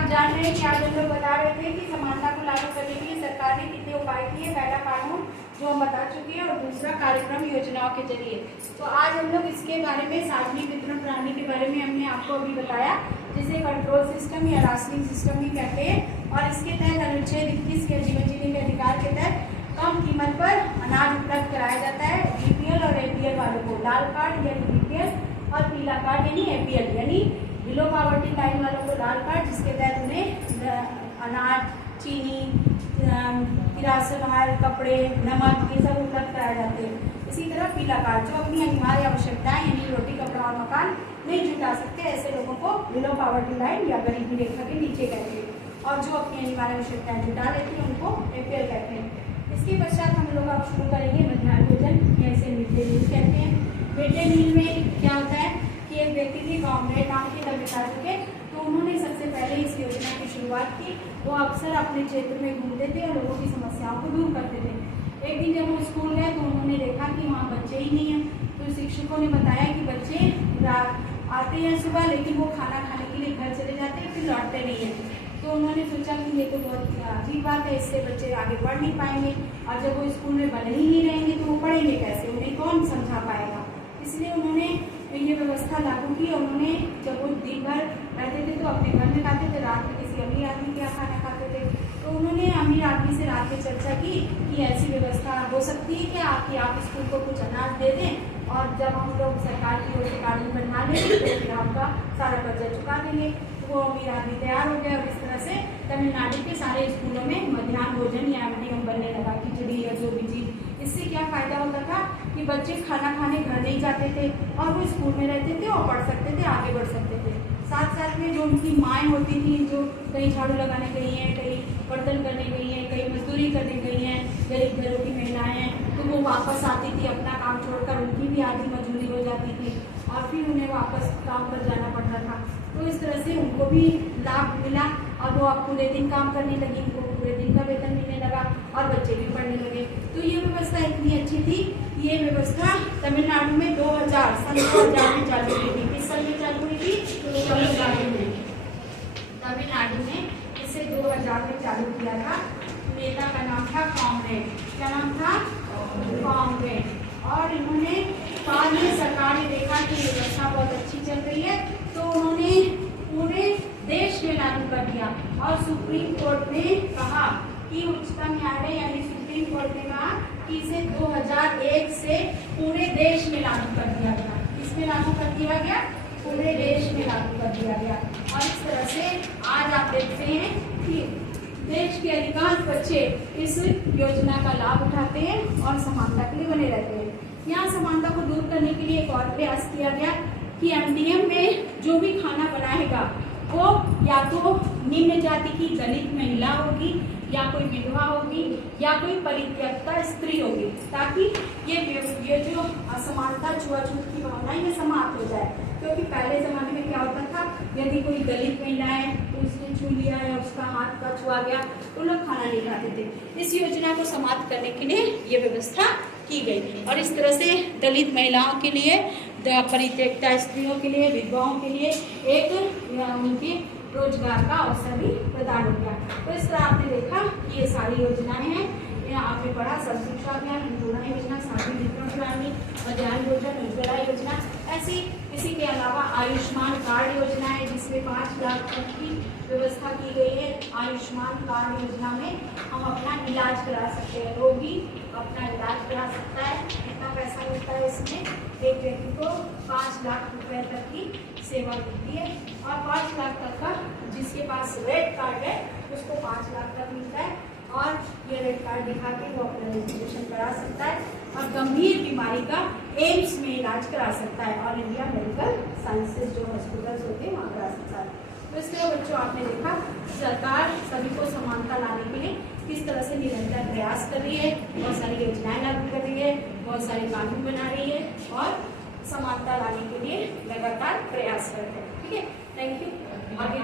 आप जान रहे हैं कि आज हम लोग बता रहे थे कि समानता को लागू करने के लिए सरकार ने कितने उपाय किए। पहला कानून जो हम बता चुके हैं और दूसरा कार्यक्रम योजनाओं के जरिए। तो आज हम लोग इसके बारे में सार्वजनिक वितरण प्रणाली के बारे में हमने आपको अभी बताया, जिसे कंट्रोल सिस्टम या राशनिंग सिस्टम भी कहते हैं। और इसके तहत अनुच्छेद 21 के जीवन जीने के अधिकार के तहत कम कीमत पर अनाज उपलब्ध कराया जाता है बीपीएल और एपीएल वालों को। लाल कार्ड यानी बीपीएल और पीला कार्ड यानी एपीएल यानी बिलो पॉवर्टी लाइन वालों को लाल कार्ड, जिसके तहत उन्हें अनाज, चीनी, किरासन ऑयल, कपड़े, नमक ये सब उपलब्ध कराए जाते हैं। इसी तरह पीला कार्ड जो अपनी अनिवार्य आवश्यकताएं यानी रोटी, कपड़ा और मकान नहीं जुटा सकते, ऐसे लोगों को बिलो पॉवर्टी लाइन या गरीबी रेखा के नीचे कहते हैं। और जो अपनी अनिवार्य आवश्यकताएं जुटा लेते हैं उनको एपीएल कहते हैं। इसके पश्चात हम लोग अब शुरू करेंगे मध्याह्न भोजन या इसे मिड डे मील कहते हैं। मिड डे मील में क्या होता है कि एक व्यक्ति थी कॉमरेड नाम के तमिलनाडु के, तो उन्होंने सबसे पहले इस योजना की शुरुआत की। वो अक्सर अपने क्षेत्र में घूमते थे और लोगों की समस्याओं को दूर करते थे। एक दिन जब वो स्कूल गए तो उन्होंने देखा कि वहाँ बच्चे ही नहीं हैं। तो शिक्षकों ने बताया कि बच्चे आते हैं सुबह, लेकिन वो खाना खाने के लिए घर चले जाते हैं, फिर लौटते नहीं हैं। तो उन्होंने सोचा कि ये तो बहुत अजीब बात है, इससे बच्चे आगे बढ़ नहीं पाएंगे और जब वो स्कूल में बने ही नहीं रहेंगे तो वो पढ़ेंगे कैसे, उन्हें कौन समझा पाएगा। इसलिए उन्होंने ये व्यवस्था लागू की। उन्होंने जब वो दिन भर रहते थे तो अपने घर में खाते थे, रात में किसी अमीर आदमी के यहाँ खाना खाते थे। तो उन्होंने अमीर आदमी से रात में चर्चा की कि ऐसी व्यवस्था हो सकती है क्या कि आप स्कूल को कुछ अनाज दे दें और जब हम लोग सरकार की ओर से कानून बनवा लेंगे तो फिर आपका सारा कर्जा चुका देंगे। तो वो अमीर आदमी तैयार हो गया और इस तरह से तमिलनाडु के सारे स्कूलों में मध्याह्न भोजन या एमडीएम बनने लगा, खिचड़ी या जो भी चीज़। इससे क्या फायदा होता था कि बच्चे खाना खाने घर नहीं जाते थे और वो स्कूल में रहते थे और पढ़ सकते थे, आगे बढ़ सकते थे। साथ साथ में जो उनकी माएँ होती थी, जो कहीं झाड़ू लगाने गई हैं, कहीं बर्तन करने गई हैं, कहीं मजदूरी करने गई हैं, गरीब घरों की महिलाएं हैं, तो वो वापस आती थी अपना काम छोड़कर, उनकी भी आधी मजदूरी हो जाती थी और फिर उन्हें वापस काम पर जाना पड़ता था। तो इस तरह से उनको भी लाभ मिला और वो अब पूरे दिन काम करने लगी, उनको पूरे दिन का वेतन मिलने लगा और बच्चे भी पढ़ने लगे। तो ये व्यवस्था इतनी अच्छी थी। ये व्यवस्था तमिलनाडु में 2000 में चालू हुई थी। किस साल में चालू हुई थी? तमिलनाडु में इसे 2000 में चालू किया था। नेता का नाम था कॉमरेड। क्या नाम था? कॉमरेड। और इन्होंने बाद में सरकार ने देखा कि व्यवस्था बहुत अच्छी चल रही है तो उन्होंने पूरे देश में लागू कर दिया। और सुप्रीम कोर्ट ने कहा कि उच्चतम न्यायालय यानी सुप्रीम कोर्ट ने कहा कि इसे 2001 से पूरे देश में लागू कर दिया गया। इसमें लागू कर दिया गया, पूरे देश में लागू कर दिया गया। और इस तरह से आज आप देखते हैं कि देश के अधिकांश बच्चे इस योजना का लाभ उठाते हैं और समानता के लिए बने रहते हैं। यहाँ समानता को दूर करने के लिए एक और प्रयास किया गया कि एमडीएम में जो भी खाना बनाएगा वो या तो निम्न जाति की दलित महिला होगी या कोई विधवा होगी या कोई परित्यक्ता स्त्री होगी, ताकि ये जो असमानता, छुआछूत की भावना ये समाप्त हो जाए। क्योंकि पहले ज़माने में क्या होता था, यदि कोई दलित महिला है तो उसने छू लिया या उसका हाथ का छुआ गया तो लोग खाना नहीं खाते थे। इस योजना को समाप्त करने के लिए ये व्यवस्था की गई और इस तरह से दलित महिलाओं के लिए, परित्यक्ता स्त्रियों के लिए, विधवाओं के लिए एक उनके रोजगार का अवसर भी प्रदान हो गया। तो इस तरह आपने देखा कि ये सारी योजनाएं हैं। आपने पढ़ा सर्व शिक्षा अभियान, अन्नपूर्णा योजना, सार्वजनिक वितरण प्रणाली, मध्याह्न भोजन, उज्ज्वला योजना। ऐसी इसी के अलावा आयुष्मान कार्ड योजना है जिसमें 5 लाख तक की व्यवस्था की गई है। आयुष्मान कार्ड योजना में हम अपना इलाज करा सकते हैं, रोगी अपना इलाज करा सकता है। कितना पैसा मिलता है इसमें? एक व्यक्ति को 5 लाख रुपए तक की सेवा मिलती है और 5 लाख तक का जिसके पास रेड कार्ड है उसको 5 लाख तक मिलता है और ये रेड कार्ड दिखा के वो अपना रजिस्ट्रेशन करा सकता है और गंभीर बीमारी का एम्स में इलाज करा सकता है और इंडिया मेडिकल साइंसेज जो हॉस्पिटल्स होते हैं वहाँ करा सकता है। तो इस तरह बच्चों आपने देखा सरकार सभी को समानता लाने के लिए किस तरह से निरंतर प्रयास कर रही है, बहुत सारी योजनाएं लागू कर रही है, बहुत सारे कानून बना रही है और समानता लाने के लिए लगातार प्रयास कर रही है। ठीक है, थैंक यू। आगे